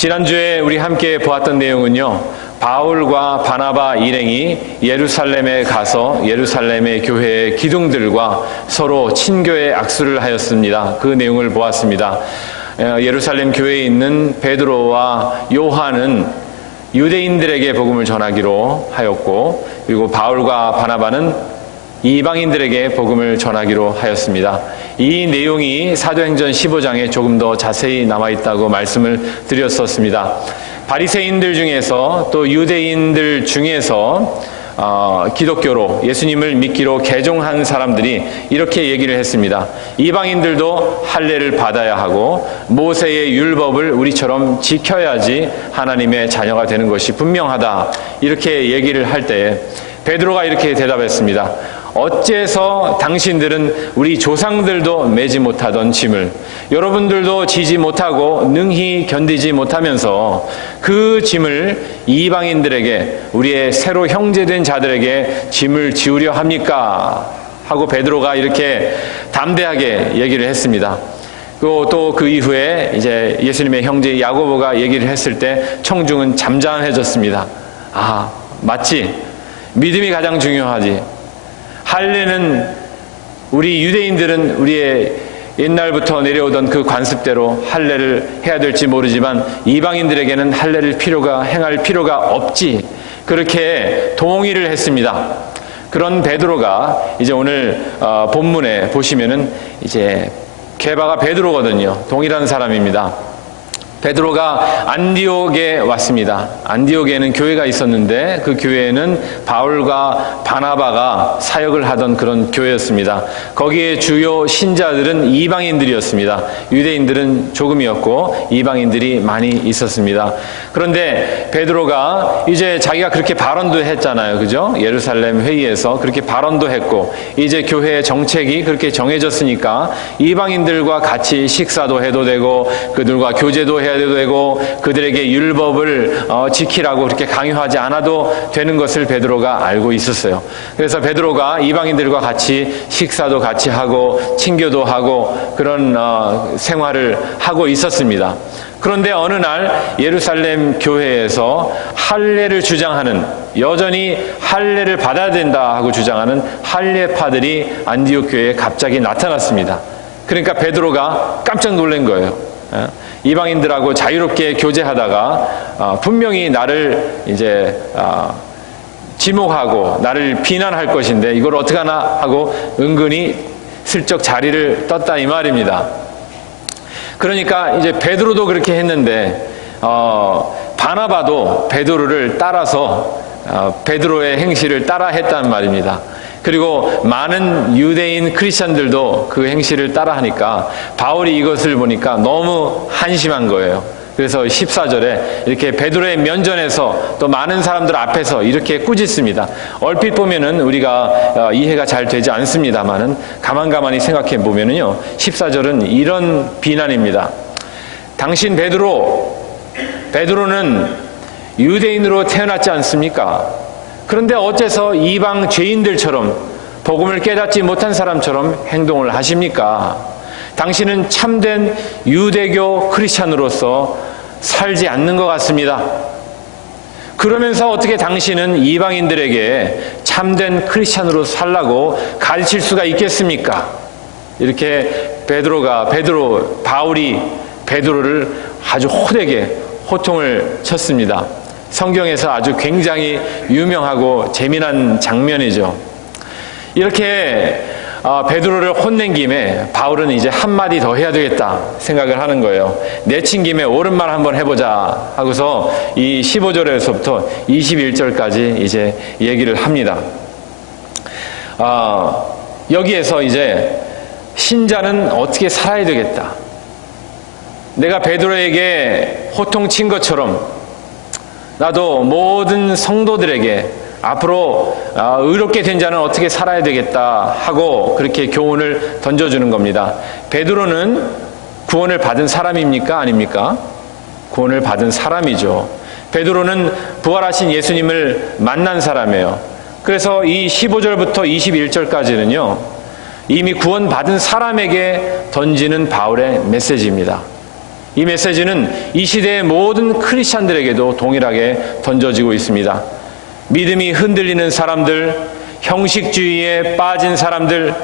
지난주에 우리 함께 보았던 내용은요, 바울과 바나바 일행이 예루살렘에 가서 예루살렘의 교회의 기둥들과 서로 친교의 악수를 하였습니다. 그 내용을 보았습니다. 예루살렘 교회에 있는 베드로와 요한은 유대인들에게 복음을 전하기로 하였고, 그리고 바울과 바나바는 이방인들에게 복음을 전하기로 하였습니다. 이 내용이 사도행전 15장에 조금 더 자세히 남아있다고 말씀을 드렸었습니다. 바리새인들 중에서 또 유대인들 중에서 기독교로 예수님을 믿기로 개종한 사람들이 이렇게 얘기를 했습니다. 이방인들도 할례를 받아야 하고 모세의 율법을 우리처럼 지켜야지 하나님의 자녀가 되는 것이 분명하다, 이렇게 얘기를 할 때 베드로가 이렇게 대답했습니다. 어째서 당신들은 우리 조상들도 매지 못하던 짐을 여러분들도 지지 못하고 능히 견디지 못하면서 그 짐을 이방인들에게, 우리의 새로 형제된 자들에게 짐을 지우려 합니까? 하고 베드로가 이렇게 담대하게 얘기를 했습니다. 또 그 이후에 이제 예수님의 형제 야고보가 얘기를 했을 때 청중은 잠잠해졌습니다. 아, 맞지? 믿음이 가장 중요하지. 할례는 우리 유대인들은 우리의 옛날부터 내려오던 그 관습대로 할례를 해야 될지 모르지만 이방인들에게는 할례를 행할 필요가 없지, 그렇게 동의를 했습니다. 그런 베드로가 이제 오늘 본문에 보시면은 이제 게바가 베드로거든요. 동일한 사람입니다. 베드로가 안디옥에 왔습니다. 안디옥에는 교회가 있었는데 그 교회는 바울과 바나바가 사역을 하던 그런 교회였습니다. 거기에 주요 신자들은 이방인들이었습니다. 유대인들은 조금이었고 이방인들이 많이 있었습니다. 그런데 베드로가 이제 자기가 그렇게 발언도 했잖아요. 그죠? 예루살렘 회의에서 그렇게 발언도 했고, 이제 교회의 정책이 그렇게 정해졌으니까 이방인들과 같이 식사도 해도 되고 그들과 교제도 해야 되고 그들에게 율법을 지키라고 그렇게 강요하지 않아도 되는 것을 베드로가 알고 있었어요. 그래서 베드로가 이방인들과 같이 식사도 같이 하고 친교도 하고 그런 생활을 하고 있었습니다. 그런데 어느 날 예루살렘 교회에서 할례를 주장하는, 여전히 할례를 받아야 된다 하고 주장하는 할례파들이 안디옥 교회에 갑자기 나타났습니다. 그러니까 베드로가 깜짝 놀란 거예요. 이방인들하고 자유롭게 교제하다가 분명히 나를 이제 지목하고 나를 비난할 것인데 이걸 어떡하나 하고 은근히 슬쩍 자리를 떴다, 이 말입니다. 그러니까 이제 베드로도 그렇게 했는데 바나바도 베드로를 따라서 베드로의 행실을 따라 했단 말입니다. 그리고 많은 유대인 크리스천들도 그 행실을 따라하니까 바울이 이것을 보니까 너무 한심한 거예요. 그래서 14절에 이렇게 베드로의 면전에서 또 많은 사람들 앞에서 이렇게 꾸짖습니다. 얼핏 보면은 우리가 이해가 잘 되지 않습니다만은 가만히 생각해 보면은요, 14절은 이런 비난입니다. 당신 베드로는 유대인으로 태어났지 않습니까? 그런데 어째서 이방 죄인들처럼 복음을 깨닫지 못한 사람처럼 행동을 하십니까? 당신은 참된 유대교 크리스찬으로서 살지 않는 것 같습니다. 그러면서 어떻게 당신은 이방인들에게 참된 크리스찬으로 살라고 가르칠 수가 있겠습니까? 이렇게 바울이 베드로를 아주 호되게 호통을 쳤습니다. 성경에서 아주 굉장히 유명하고 재미난 장면이죠. 이렇게 베드로를 혼낸 김에 바울은 이제 한마디 더 해야 되겠다 생각을 하는 거예요. 내친 김에 옳은 말 한번 해보자 하고서 이 15절에서부터 21절까지 이제 얘기를 합니다. 여기에서 이제 신자는 어떻게 살아야 되겠다. 내가 베드로에게 호통친 것처럼 나도 모든 성도들에게 앞으로 의롭게 된 자는 어떻게 살아야 되겠다 하고 그렇게 교훈을 던져주는 겁니다. 베드로는 구원을 받은 사람입니까? 아닙니까? 구원을 받은 사람이죠. 베드로는 부활하신 예수님을 만난 사람이에요. 그래서 이 15절부터 21절까지는요, 이미 구원받은 사람에게 던지는 바울의 메시지입니다. 이 메시지는 이 시대의 모든 크리스찬들에게도 동일하게 던져지고 있습니다. 믿음이 흔들리는 사람들, 형식주의에 빠진 사람들,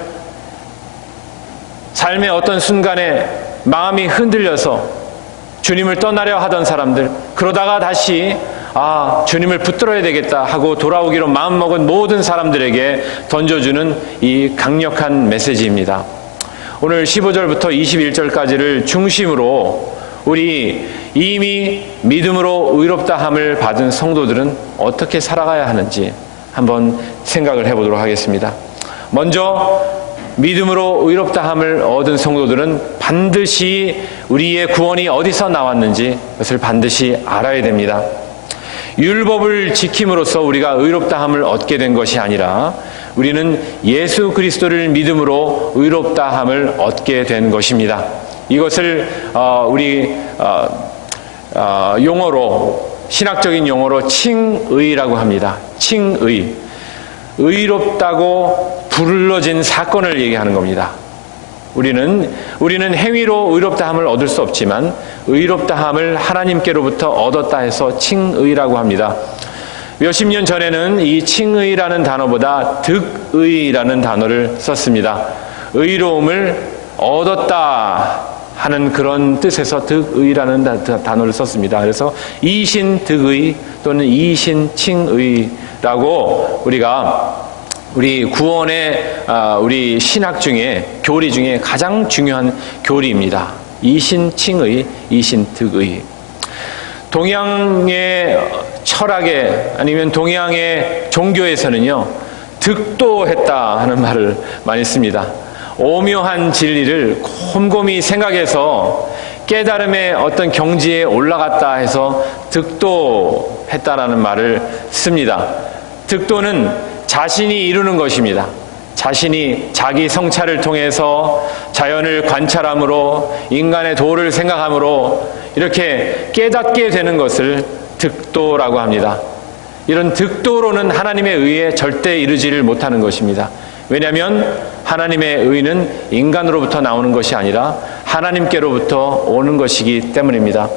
삶의 어떤 순간에 마음이 흔들려서 주님을 떠나려 하던 사람들, 그러다가 다시 주님을 붙들어야 되겠다 하고 돌아오기로 마음먹은 모든 사람들에게 던져주는 이 강력한 메시지입니다. 오늘 15절부터 21절까지를 중심으로 우리 이미 믿음으로 의롭다함을 받은 성도들은 어떻게 살아가야 하는지 한번 생각을 해보도록 하겠습니다. 먼저 믿음으로 의롭다함을 얻은 성도들은 반드시 우리의 구원이 어디서 나왔는지 그것을 반드시 알아야 됩니다. 율법을 지킴으로써 우리가 의롭다함을 얻게 된 것이 아니라 우리는 예수 그리스도를 믿음으로 의롭다함을 얻게 된 것입니다. 이것을 우리 용어로, 신학적인 용어로 칭의라고 합니다. 칭의. 의롭다고 불러진 사건을 얘기하는 겁니다. 우리는 행위로 의롭다함을 얻을 수 없지만 의롭다함을 하나님께로부터 얻었다 해서 칭의라고 합니다. 몇십 년 전에는 이 칭의라는 단어보다 득의라는 단어를 썼습니다. 의로움을 얻었다 하는 그런 뜻에서 득의라는 단어를 썼습니다. 그래서 이신득의 또는 이신칭의라고 우리 구원의 우리 신학 중에, 교리 중에 가장 중요한 교리입니다. 이신칭의, 이신득의. 동양의 철학에 아니면 동양의 종교에서는요, 득도했다 하는 말을 많이 씁니다. 오묘한 진리를 곰곰이 생각해서 깨달음의 어떤 경지에 올라갔다 해서 득도했다라는 말을 씁니다. 득도는 자신이 이루는 것입니다. 자신이 자기 성찰을 통해서 자연을 관찰함으로 인간의 도를 생각함으로 이렇게 깨닫게 되는 것을 득도라고 합니다. 이런 득도로는 하나님의 의에 절대 이르지를 못하는 것입니다. 왜냐하면 하나님의 의는 인간으로부터 나오는 것이 아니라 하나님께로부터 오는 것이기 때문입니다.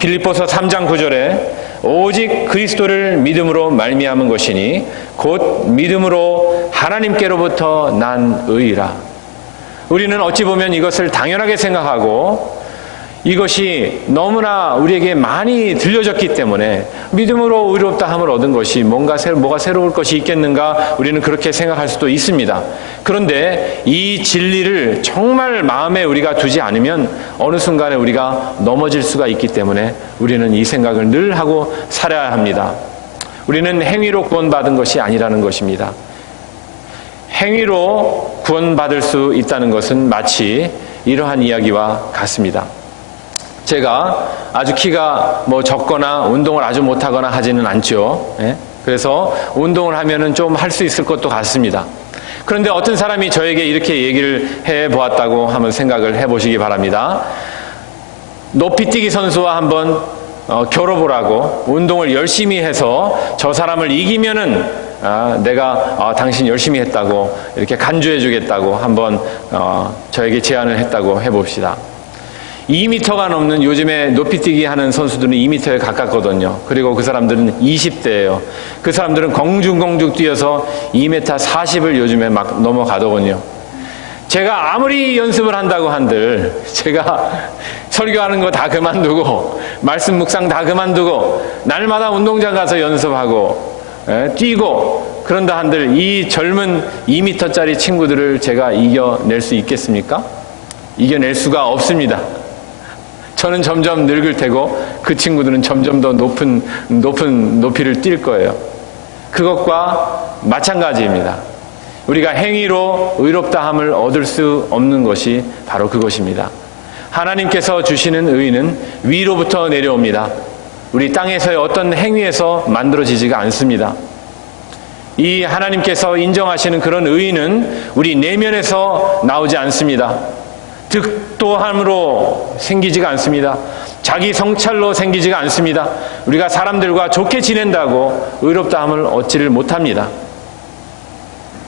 빌립보서 3장 9절에 오직 그리스도를 믿음으로 말미암은 것이니 곧 믿음으로 하나님께로부터 난 의라. 우리는 어찌 보면 이것을 당연하게 생각하고 이것이 너무나 우리에게 많이 들려졌기 때문에 믿음으로 의롭다함을 얻은 것이 뭐가 새로울 것이 있겠는가 우리는 그렇게 생각할 수도 있습니다. 그런데 이 진리를 정말 마음에 우리가 두지 않으면 어느 순간에 우리가 넘어질 수가 있기 때문에 우리는 이 생각을 늘 하고 살아야 합니다. 우리는 행위로 구원받은 것이 아니라는 것입니다. 행위로 구원받을 수 있다는 것은 마치 이러한 이야기와 같습니다. 제가 아주 키가 적거나 운동을 아주 못하거나 하지는 않죠. 그래서 운동을 하면은 좀 할 수 있을 것도 같습니다. 그런데 어떤 사람이 저에게 이렇게 얘기를 해 보았다고 한번 생각을 해 보시기 바랍니다. 높이뛰기 선수와 한번 겨뤄보라고 운동을 열심히 해서 저 사람을 이기면은 내가 당신 열심히 했다고 이렇게 간주해 주겠다고 한번 저에게 제안을 했다고 해봅시다. 2m가 넘는 요즘에 높이뛰기 하는 선수들은 2m에 가깝거든요. 그리고 그 사람들은 20대예요. 그 사람들은 공중공중 뛰어서 2m 40을 요즘에 막 넘어가더군요. 제가 아무리 연습을 한다고 한들 제가 설교하는 거 다 그만두고 말씀 묵상 다 그만두고 날마다 운동장 가서 연습하고 뛰고 그런다 한들 이 젊은 2m짜리 친구들을 제가 이겨낼 수 있겠습니까? 이겨낼 수가 없습니다. 저는 점점 늙을 테고 그 친구들은 점점 더 높은 높이를 뛸 거예요. 그것과 마찬가지입니다. 우리가 행위로 의롭다함을 얻을 수 없는 것이 바로 그것입니다. 하나님께서 주시는 의는 위로부터 내려옵니다. 우리 땅에서의 어떤 행위에서 만들어지지가 않습니다. 이 하나님께서 인정하시는 그런 의는 우리 내면에서 나오지 않습니다. 득도함으로 생기지가 않습니다. 자기 성찰로 생기지가 않습니다. 우리가 사람들과 좋게 지낸다고 의롭다함을 얻지를 못합니다.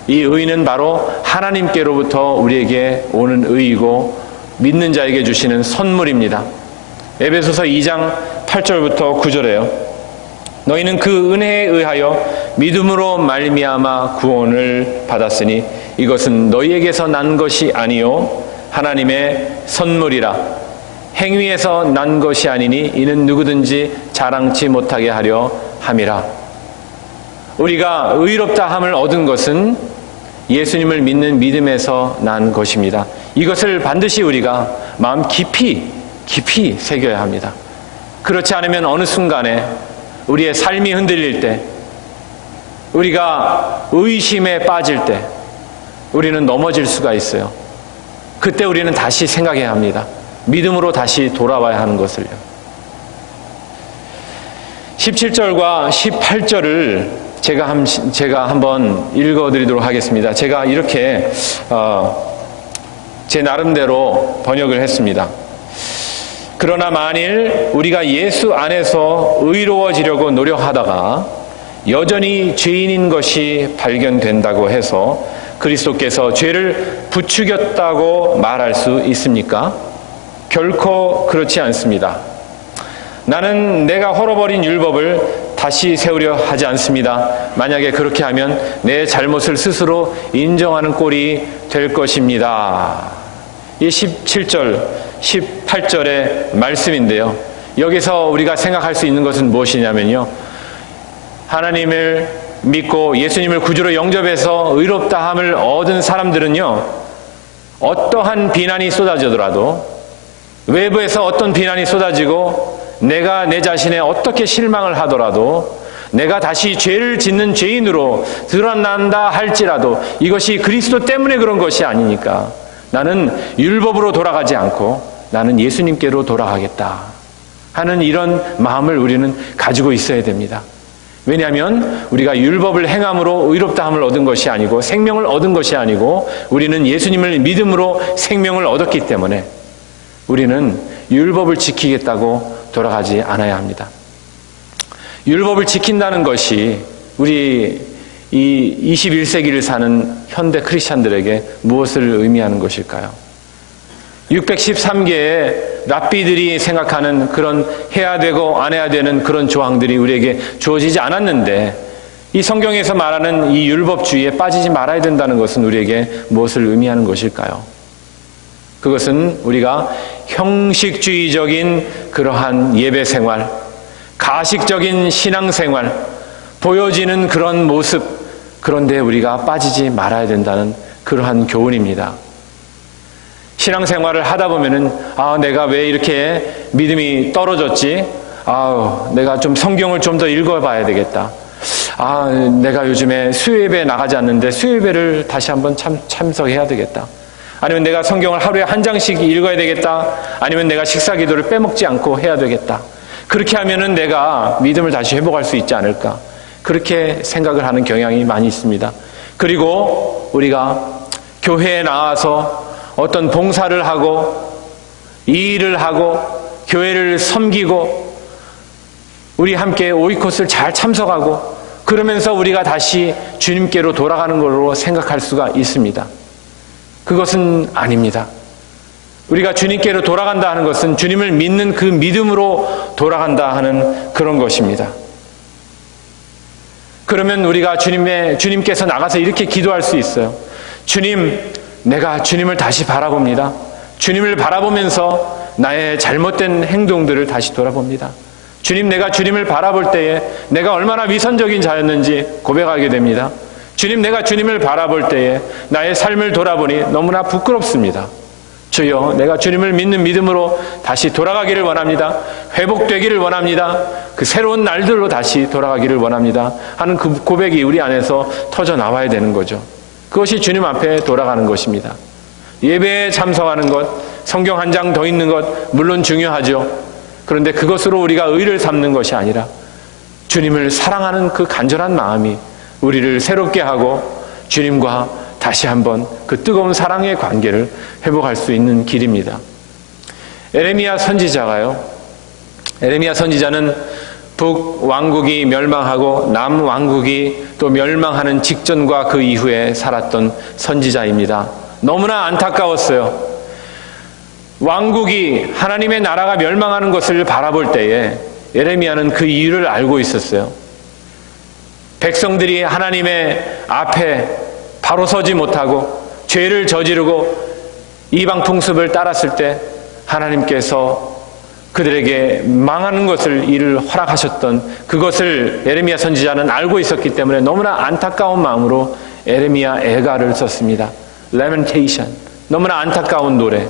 이 의는 바로 하나님께로부터 우리에게 오는 의이고 믿는 자에게 주시는 선물입니다. 에베소서 2장 8절부터 9절에요. 너희는 그 은혜에 의하여 믿음으로 말미암아 구원을 받았으니 이것은 너희에게서 난 것이 아니요 하나님의 선물이라. 행위에서 난 것이 아니니 이는 누구든지 자랑치 못하게 하려 함이라. 우리가 의롭다 함을 얻은 것은 예수님을 믿는 믿음에서 난 것입니다. 이것을 반드시 우리가 마음 깊이 새겨야 합니다. 그렇지 않으면 어느 순간에 우리의 삶이 흔들릴 때, 우리가 의심에 빠질 때 우리는 넘어질 수가 있어요. 그때 우리는 다시 생각해야 합니다. 믿음으로 다시 돌아와야 하는 것을요. 17절과 18절을 제가 한번 읽어드리도록 하겠습니다. 제가 이렇게 제 나름대로 번역을 했습니다. 그러나 만일 우리가 예수 안에서 의로워지려고 노력하다가 여전히 죄인인 것이 발견된다고 해서 그리스도께서 죄를 부추겼다고 말할 수 있습니까? 결코 그렇지 않습니다. 나는 내가 헐어버린 율법을 다시 세우려 하지 않습니다. 만약에 그렇게 하면 내 잘못을 스스로 인정하는 꼴이 될 것입니다. 이 17절, 18절의 말씀인데요. 여기서 우리가 생각할 수 있는 것은 무엇이냐면요. 하나님을 믿고 예수님을 구주로 영접해서 의롭다함을 얻은 사람들은요, 어떠한 비난이 쏟아지더라도, 외부에서 어떤 비난이 쏟아지고 내가 내 자신에 어떻게 실망을 하더라도, 내가 다시 죄를 짓는 죄인으로 드러난다 할지라도 이것이 그리스도 때문에 그런 것이 아니니까 나는 율법으로 돌아가지 않고 나는 예수님께로 돌아가겠다 하는 이런 마음을 우리는 가지고 있어야 됩니다. 왜냐하면 우리가 율법을 행함으로 의롭다함을 얻은 것이 아니고 생명을 얻은 것이 아니고 우리는 예수님을 믿음으로 생명을 얻었기 때문에 우리는 율법을 지키겠다고 돌아가지 않아야 합니다. 율법을 지킨다는 것이 우리 이 21세기를 사는 현대 크리스찬들에게 무엇을 의미하는 것일까요? 613개의 랍비들이 생각하는 그런 해야 되고 안 해야 되는 그런 조항들이 우리에게 주어지지 않았는데 이 성경에서 말하는 이 율법주의에 빠지지 말아야 된다는 것은 우리에게 무엇을 의미하는 것일까요? 그것은 우리가 형식주의적인 그러한 예배 생활, 가식적인 신앙 생활, 보여지는 그런 모습, 그런데 우리가 빠지지 말아야 된다는 그러한 교훈입니다. 신앙생활을 하다 보면은 내가 왜 이렇게 믿음이 떨어졌지? 내가 좀 성경을 좀 더 읽어봐야 되겠다. 내가 요즘에 수요예배 나가지 않는데 수요예배를 다시 한번 참석해야 되겠다. 아니면 내가 성경을 하루에 한 장씩 읽어야 되겠다. 아니면 내가 식사기도를 빼먹지 않고 해야 되겠다. 그렇게 하면은 내가 믿음을 다시 회복할 수 있지 않을까. 그렇게 생각을 하는 경향이 많이 있습니다. 그리고 우리가 교회에 나와서 어떤 봉사를 하고 일을 하고 교회를 섬기고 우리 함께 오이코스를 잘 참석하고 그러면서 우리가 다시 주님께로 돌아가는 걸로 생각할 수가 있습니다. 그것은 아닙니다. 우리가 주님께로 돌아간다 하는 것은 주님을 믿는 그 믿음으로 돌아간다 하는 그런 것입니다. 그러면 우리가 주님께서 나가서 이렇게 기도할 수 있어요. 주님, 내가 주님을 다시 바라봅니다. 주님을 바라보면서 나의 잘못된 행동들을 다시 돌아봅니다. 주님, 내가 주님을 바라볼 때에 내가 얼마나 위선적인 자였는지 고백하게 됩니다. 주님, 내가 주님을 바라볼 때에 나의 삶을 돌아보니 너무나 부끄럽습니다. 주여, 내가 주님을 믿는 믿음으로 다시 돌아가기를 원합니다. 회복되기를 원합니다. 그 새로운 날들로 다시 돌아가기를 원합니다 하는 그 고백이 우리 안에서 터져 나와야 되는 거죠. 그것이 주님 앞에 돌아가는 것입니다. 예배에 참석하는 것, 성경 한 장 더 읽는 것 물론 중요하죠. 그런데 그것으로 우리가 의를 삼는 것이 아니라 주님을 사랑하는 그 간절한 마음이 우리를 새롭게 하고 주님과 다시 한번 그 뜨거운 사랑의 관계를 회복할 수 있는 길입니다. 에레미야 선지자는 북왕국이 멸망하고 남왕국이 또 멸망하는 직전과 그 이후에 살았던 선지자입니다. 너무나 안타까웠어요. 왕국이, 하나님의 나라가 멸망하는 것을 바라볼 때에 예레미야는 그 이유를 알고 있었어요. 백성들이 하나님의 앞에 바로 서지 못하고 죄를 저지르고 이방 풍습을 따랐을 때 하나님께서 그들에게 망하는 것을 이를 허락하셨던 그것을 예레미야 선지자는 알고 있었기 때문에 너무나 안타까운 마음으로 예레미야 애가를 썼습니다. Lamentation. 너무나 안타까운 노래.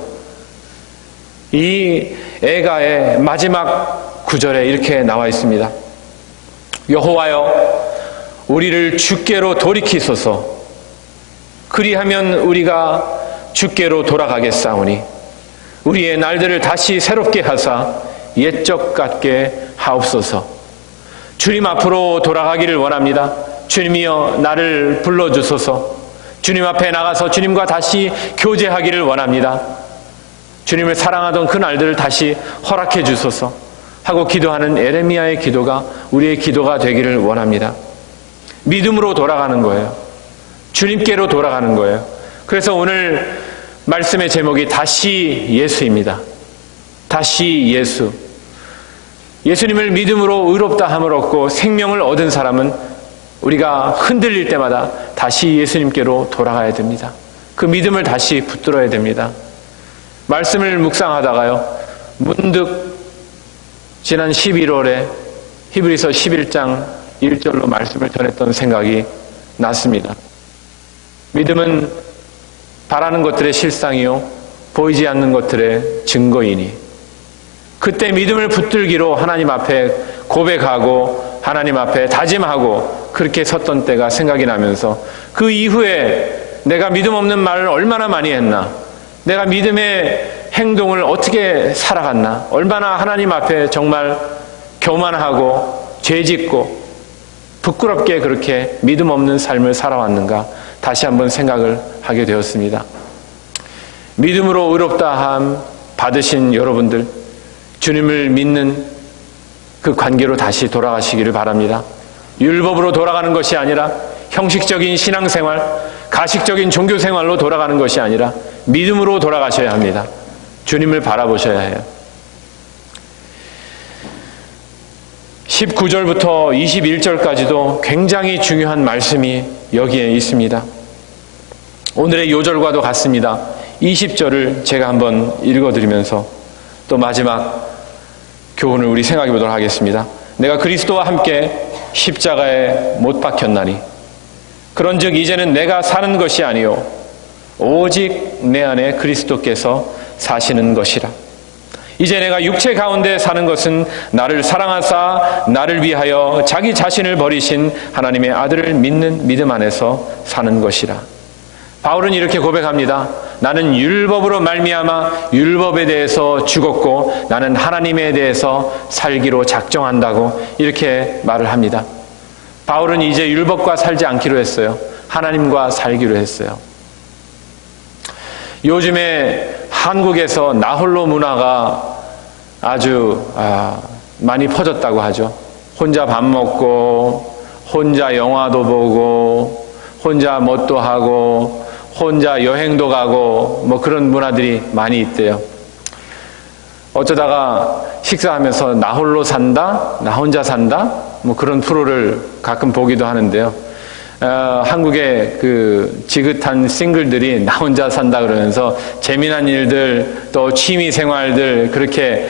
이 애가의 마지막 구절에 이렇게 나와 있습니다. 여호와여, 우리를 주께로 돌이키소서. 그리하면 우리가 주께로 돌아가겠사오니 우리의 날들을 다시 새롭게 하사 옛적 같게 하옵소서. 주님 앞으로 돌아가기를 원합니다. 주님이여, 나를 불러주소서. 주님 앞에 나가서 주님과 다시 교제하기를 원합니다. 주님을 사랑하던 그 날들을 다시 허락해 주소서 하고 기도하는 예레미야의 기도가 우리의 기도가 되기를 원합니다. 믿음으로 돌아가는 거예요. 주님께로 돌아가는 거예요. 그래서 오늘 말씀의 제목이 다시 예수입니다. 다시 예수. 예수님을 믿음으로 의롭다 함을 얻고 생명을 얻은 사람은 우리가 흔들릴 때마다 다시 예수님께로 돌아가야 됩니다. 그 믿음을 다시 붙들어야 됩니다. 말씀을 묵상하다가요, 문득 지난 11월에 히브리서 11장 1절로 말씀을 전했던 생각이 났습니다. 믿음은 바라는 것들의 실상이요 보이지 않는 것들의 증거이니, 그때 믿음을 붙들기로 하나님 앞에 고백하고 하나님 앞에 다짐하고 그렇게 섰던 때가 생각이 나면서 그 이후에 내가 믿음 없는 말을 얼마나 많이 했나, 내가 믿음의 행동을 어떻게 살아갔나, 얼마나 하나님 앞에 정말 교만하고 죄짓고 부끄럽게 그렇게 믿음 없는 삶을 살아왔는가 다시 한번 생각을 하게 되었습니다. 믿음으로 의롭다함 받으신 여러분들, 주님을 믿는 그 관계로 다시 돌아가시기를 바랍니다. 율법으로 돌아가는 것이 아니라 형식적인 신앙생활, 가식적인 종교생활로 돌아가는 것이 아니라 믿음으로 돌아가셔야 합니다. 주님을 바라보셔야 해요. 19절부터 21절까지도 굉장히 중요한 말씀이 여기에 있습니다. 오늘의 요절과도 같습니다. 20절을 제가 한번 읽어드리면서 또 마지막 교훈을 우리 생각해 보도록 하겠습니다. 내가 그리스도와 함께 십자가에 못 박혔나니 그런즉 이제는 내가 사는 것이 아니요 오직 내 안에 그리스도께서 사시는 것이라. 이제 내가 육체 가운데 사는 것은 나를 사랑하사 나를 위하여 자기 자신을 버리신 하나님의 아들을 믿는 믿음 안에서 사는 것이라. 바울은 이렇게 고백합니다. 나는 율법으로 말미암아 율법에 대해서 죽었고 나는 하나님에 대해서 살기로 작정한다고 이렇게 말을 합니다. 바울은 이제 율법과 살지 않기로 했어요. 하나님과 살기로 했어요. 요즘에 한국에서 나홀로 문화가 아주 많이 퍼졌다고 하죠. 혼자 밥 먹고 혼자 영화도 보고 혼자 뭣도 하고 혼자 여행도 가고 뭐 그런 문화들이 많이 있대요. 어쩌다가 식사하면서 나 홀로 산다, 나 혼자 산다 뭐 그런 프로를 가끔 보기도 하는데요. 한국의 그 지긋한 싱글들이 나 혼자 산다 그러면서 재미난 일들 또 취미 생활들 그렇게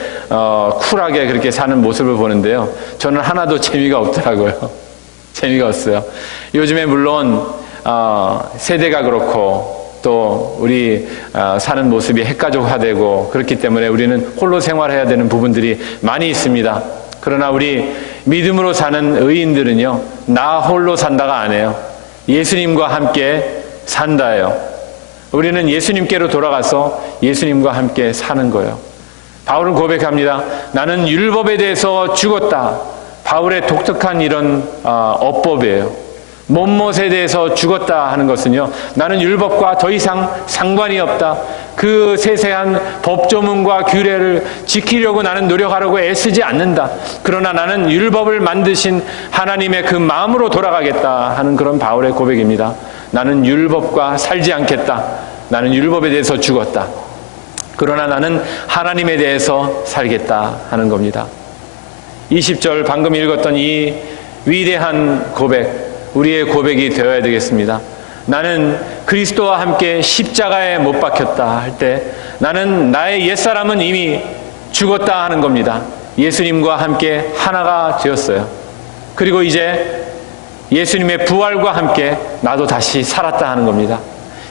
쿨하게 그렇게 사는 모습을 보는데요. 저는 하나도 재미가 없더라고요. 재미가 없어요. 요즘에 물론 세대가 그렇고 또 우리 사는 모습이 핵가족화되고 그렇기 때문에 우리는 홀로 생활해야 되는 부분들이 많이 있습니다. 그러나 우리 믿음으로 사는 의인들은요, 나 홀로 산다가 아니에요. 예수님과 함께 산다예요. 우리는 예수님께로 돌아가서 예수님과 함께 사는 거예요. 바울은 고백합니다. 나는 율법에 대해서 죽었다. 바울의 독특한 이런 어법이에요. 못못에 대해서 죽었다 하는 것은요, 나는 율법과 더 이상 상관이 없다. 그 세세한 법조문과 규례를 지키려고 나는 노력하려고 애쓰지 않는다. 그러나 나는 율법을 만드신 하나님의 그 마음으로 돌아가겠다 하는 그런 바울의 고백입니다. 나는 율법과 살지 않겠다. 나는 율법에 대해서 죽었다. 그러나 나는 하나님에 대해서 살겠다 하는 겁니다. 20절 방금 읽었던 이 위대한 고백, 우리의 고백이 되어야 되겠습니다. 나는 그리스도와 함께 십자가에 못 박혔다 할 때 나는 나의 옛사람은 이미 죽었다 하는 겁니다. 예수님과 함께 하나가 되었어요. 그리고 이제 예수님의 부활과 함께 나도 다시 살았다 하는 겁니다.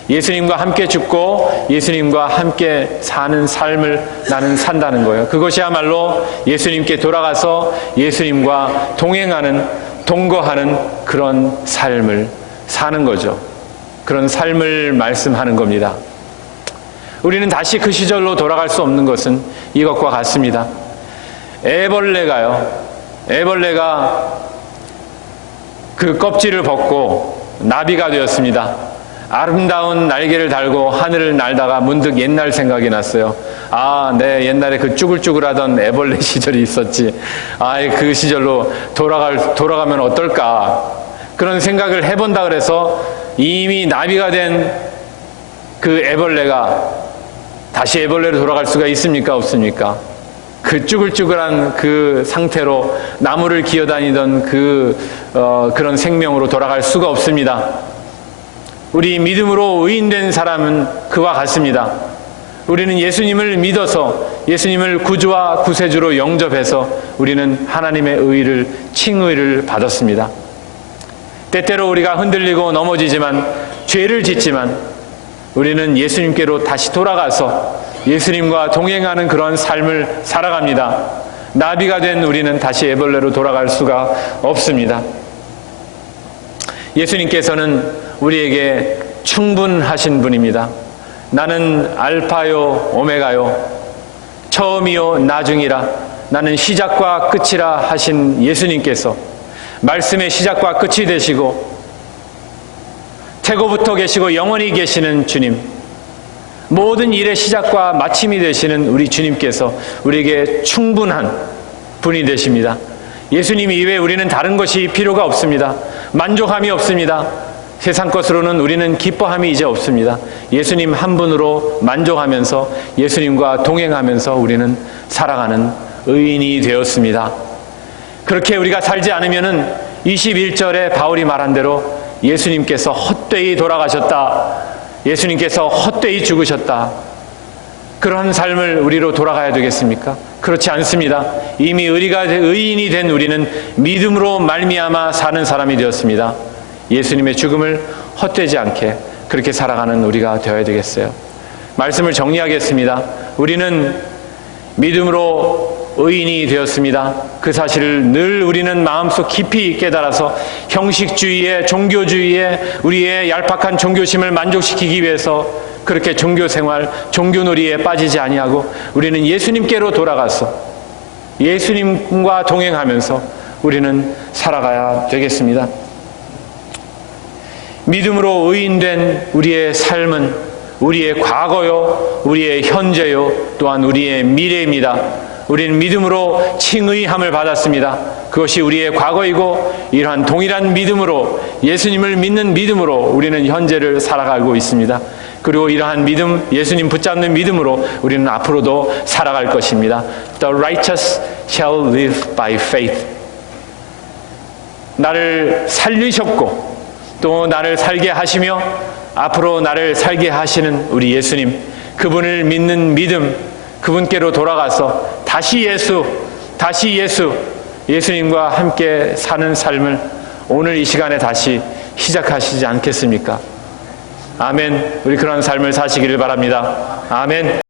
예수님과 함께 죽고 예수님과 함께 사는 삶을 나는 산다는 거예요. 그것이야말로 예수님께 돌아가서 예수님과 동행하는, 동거하는 그런 삶을 사는 거죠. 그런 삶을 말씀하는 겁니다. 우리는 다시 그 시절로 돌아갈 수 없는 것은 이것과 같습니다. 애벌레가 그 껍질을 벗고 나비가 되었습니다. 아름다운 날개를 달고 하늘을 날다가 문득 옛날 생각이 났어요. 내 옛날에 그 쭈글쭈글하던 애벌레 시절이 있었지. 그 시절로 돌아가면 어떨까. 그런 생각을 해본다 그래서 이미 나비가 된 그 애벌레가 다시 애벌레로 돌아갈 수가 있습니까? 없습니까? 그 쭈글쭈글한 그 상태로 나무를 기어다니던 그런 생명으로 돌아갈 수가 없습니다. 우리 믿음으로 의인된 사람은 그와 같습니다. 우리는 예수님을 믿어서 예수님을 구주와 구세주로 영접해서 우리는 하나님의 의를, 칭의를 받았습니다. 때때로 우리가 흔들리고 넘어지지만, 죄를 짓지만 우리는 예수님께로 다시 돌아가서 예수님과 동행하는 그런 삶을 살아갑니다. 나비가 된 우리는 다시 애벌레로 돌아갈 수가 없습니다. 예수님께서는 우리에게 충분하신 분입니다. 나는 알파요 오메가요, 처음이요 나중이라, 나는 시작과 끝이라 하신 예수님께서 말씀의 시작과 끝이 되시고 태고부터 계시고 영원히 계시는 주님, 모든 일의 시작과 마침이 되시는 우리 주님께서 우리에게 충분한 분이 되십니다. 예수님 이외에 우리는 다른 것이 필요가 없습니다. 만족함이 없습니다. 세상 것으로는 우리는 기뻐함이 이제 없습니다. 예수님 한 분으로 만족하면서 예수님과 동행하면서 우리는 살아가는 의인이 되었습니다. 그렇게 우리가 살지 않으면은 21절에 바울이 말한 대로 예수님께서 헛되이 돌아가셨다, 예수님께서 헛되이 죽으셨다, 그런 삶을 우리로 돌아가야 되겠습니까? 그렇지 않습니다. 이미 의인이 된 우리는 믿음으로 말미암아 사는 사람이 되었습니다. 예수님의 죽음을 헛되지 않게 그렇게 살아가는 우리가 되어야 되겠어요. 말씀을 정리하겠습니다. 우리는 믿음으로 의인이 되었습니다. 그 사실을 늘 우리는 마음속 깊이 깨달아서 형식주의에, 종교주의에 우리의 얄팍한 종교심을 만족시키기 위해서 그렇게 종교생활, 종교놀이에 빠지지 아니하고 우리는 예수님께로 돌아가서 예수님과 동행하면서 우리는 살아가야 되겠습니다. 믿음으로 의인된 우리의 삶은 우리의 과거요, 우리의 현재요, 또한 우리의 미래입니다. 우리는 믿음으로 칭의함을 받았습니다. 그것이 우리의 과거이고 이러한 동일한 믿음으로, 예수님을 믿는 믿음으로 우리는 현재를 살아가고 있습니다. 그리고 이러한 믿음, 예수님 붙잡는 믿음으로 우리는 앞으로도 살아갈 것입니다. The righteous shall live by faith. 나를 살리셨고 또 나를 살게 하시며 앞으로 나를 살게 하시는 우리 예수님, 그분을 믿는 믿음, 그분께로 돌아가서 다시 예수님과 함께 사는 삶을 오늘 이 시간에 다시 시작하시지 않겠습니까? 아멘. 우리 그런 삶을 사시기를 바랍니다. 아멘.